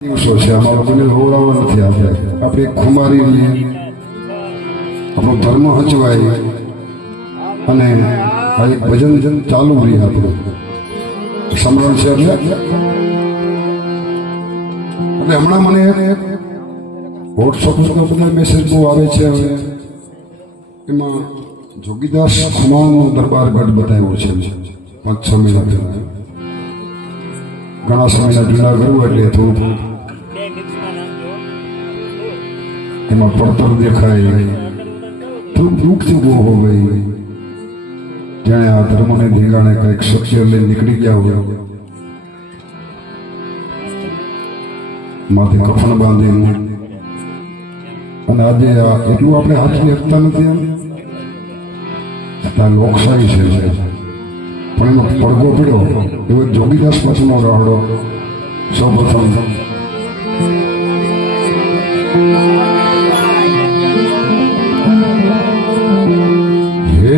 દિવસો છે આમાં કોઈને રોવડાવવા નથી. આપણે ખુમારી લઈએ, આપણો ધર્મ હચવાય અને આ એક ભજન ચાલુ રહી આપણું સમરણ છે. એટલે હમણાં મને વોટ્સઅપ ઉપર બધા મેસેજ બહુ આવે છે. હવે એમાં જોગીદાસ ખુમાનો દરબાર ગઢ બતાવ્યો છે 5-6 મહિના પહેલા. ઘણા સમયના જૂના કરવું એટલે થોડું એમાં પડતર દેખાય, થોડુંક દુઃખ જેવું હો ગઈ. જાણે આ ધર્મને ધીંગાણે કંઈક સત્ય લઈ નીકળી ગયા હોય, માથે કફન બાંધીને. અને આજે એટલું આપણે હાથની હકતા નથી. આ લોકશાહી છે પણ એનો પડઘો પડ્યો એવો જોગીદાસ પાછળનો રાહડો. સૌ પ્રથમ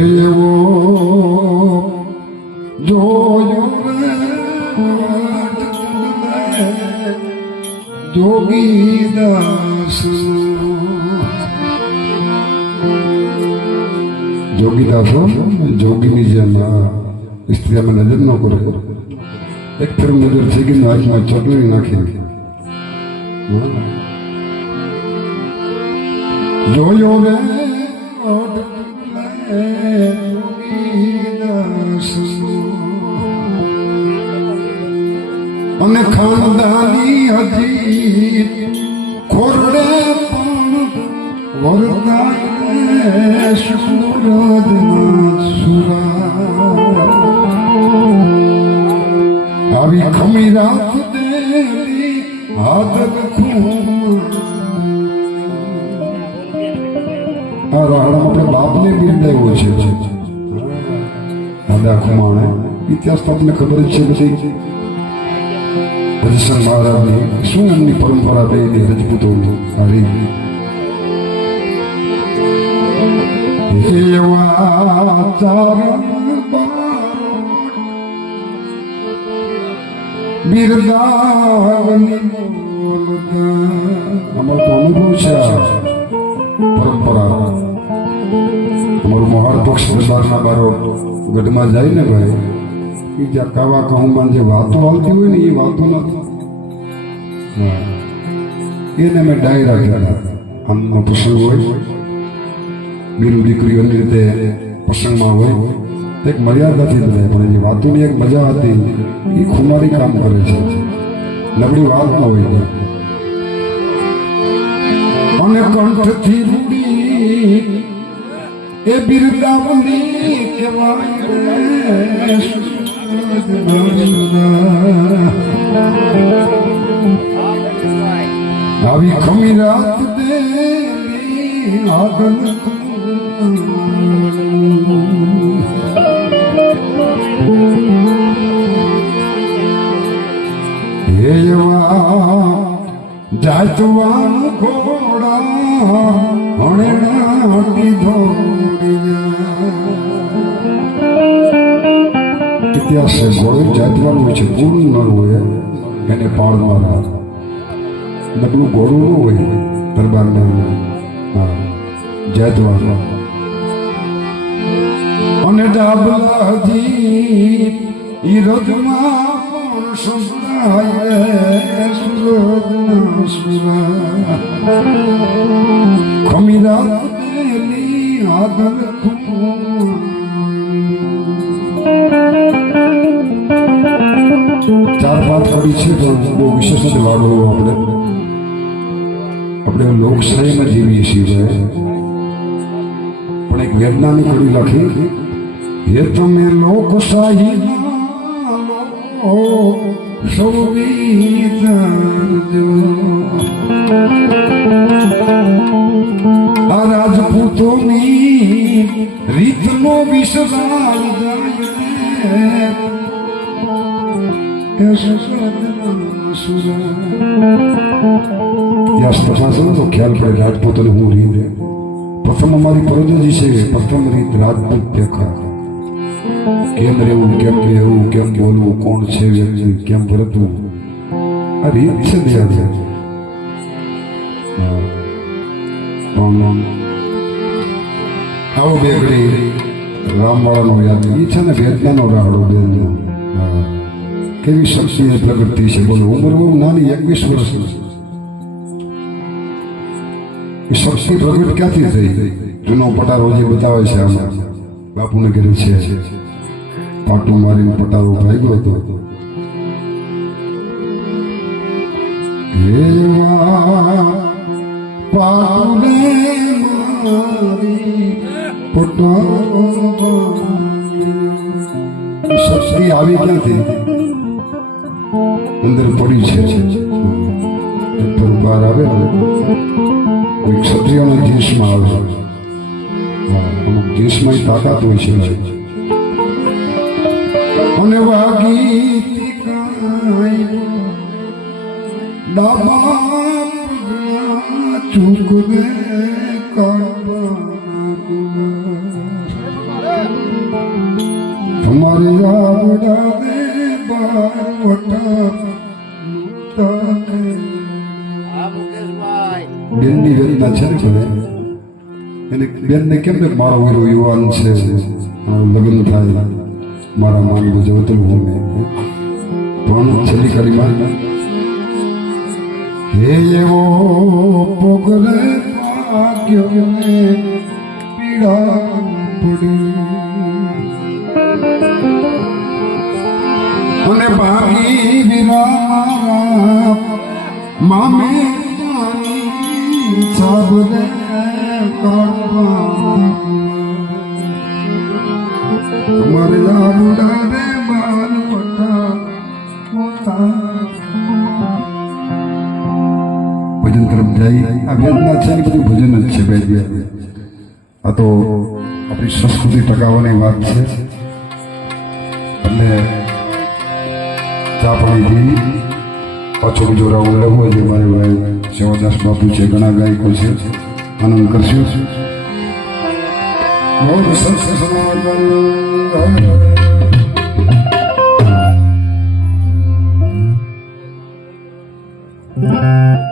એવો જોગીદાસ જોગીદાસો જોગીની જેમ સ્ત્રીમાં નજર ન કરે. એક ફેર નજર થઈ ગઈ, હાથમાં ચટણી નાખી જોયો રે અને ખાનદાની હજી ખોરડે પણ વરદાય સુરદ આવી ખમી રાખ દેલી હાથ આ રાહડા આપણે બાપને બિરદાવ્યો છે. દાદા ખુમાણે ઇતિહાસ તો આપણને ખબર જ છે. પછી હરિશન મહારાજની શું એમની પરંપરા રહેલી રજપૂતોની હારી એવા ચારણ બિરદાવની અમારો તો અનુભવ છે. પરંપરા અમારું મહાર પક્ષ દરબારના બારો ગઢમાં જાય ને ભાઈ, કે જ્યાં કાવા કહુંમાં જે વાતો આવતી હોય ને એ વાતો નથી. એને અમે ડાયરા કહેતા. આમનો પ્રસંગ હોય, બીરું દીકરીઓની રીતે પ્રસંગમાં હોય તો એક મર્યાદાથી બધાય, પણ એ વાતોની એક મજા હતી. એ ખુમારી કામ કરે છે, નબળી વાત ન હોય. અને કંઠથી રૂડી એ બિરદાવની કહેવાય. આવી ખમી રાત દેલી આગળ જાતવાન ઘોડા હણેડાટી ધોડિયા. ઇતિહાસ છે, ઘોડો જાતવાનું હોય છે, પૂરું ન હોય એને પાડવાના. નબળું ઘોડું ન હોય દરબારને જાતવાનું. અને ડાબલાજી ઈ રથમાં પણ સંભળાય સુરતના સુરા. ખમીરા દેલી આદલ 4-5 કડી છે તો બહુ વિશેષ નથી વાળો. આપણે લોકશાહીમાં જીવીએ છીએ, પણ એક વૈજ્ઞાનિક કડી લખી એ તમે લોકશાહી આ રાજપૂતોની રીતનો વિસરાઈ જાય. તો ખ્યાલ પડે રાજપૂતોને હું રીત. પ્રથમ અમારી ફરજ છે, પ્રથમ રીત રાજપૂત દેખા. કેમ રહેવું, કેમ રહેવું, કેમ બોલવું, કોણ છે વ્યક્તિ, કેમ વર્તવું, આ રીત છે દયા છે પણ આવો બે ઘડી રામવાળાનો યાદ એ છે ને વેદનાનો રાહડો બેનનો કેવી શક્તિ એ પ્રગતિ છે બોલો ઉંમર બહુ નાની 21 વર્ષની એ શક્તિ પ્રગટ ક્યાંથી થઈ જૂનો પટારો જે બતાવે છે આમાં બાપુને ઘરે છે પાટું મારીને પટારો ભાગ્યો હતો પાટુને મારી પટારો શક્તિ આવી ક્યાંથી અંદર પડી છે પર બહાર આવે ને કોઈ ક્ષત્રિયનો દેશમાં આવે અમુક દેશમાં તાકાત હોય છે અને વાગી ડાબા ચૂકવે તમારે આવડા દે બાર વટા બેનની વેદના છે ને ભાઈ એને બેનને કેમ ને મારો વીરો યુવાન છે લગ્ન થાય મારા માનવું જવતલું હું પણ છેલ્લી કડીમાં હે એવો પોગલે ભાગ્યો ને પીડા પડી અને ભાગી વિરા મામે સાબરે તમારે લાડુડા રે બાલ વટા ભજન તરફ જાય આ વેદના છે ને બધું ભજન જ છે બે આ તો આપણી સંસ્કૃતિ ટકાવવાની વાત છે એટલે ચા પાણી પાછો બીજો રાઉન્ડ લેવો છે મારે ભાઈ સેવાદાસ બાપુ છે ઘણા ગાયકો છે આનંદ કરશું મોર સંત સમાગમ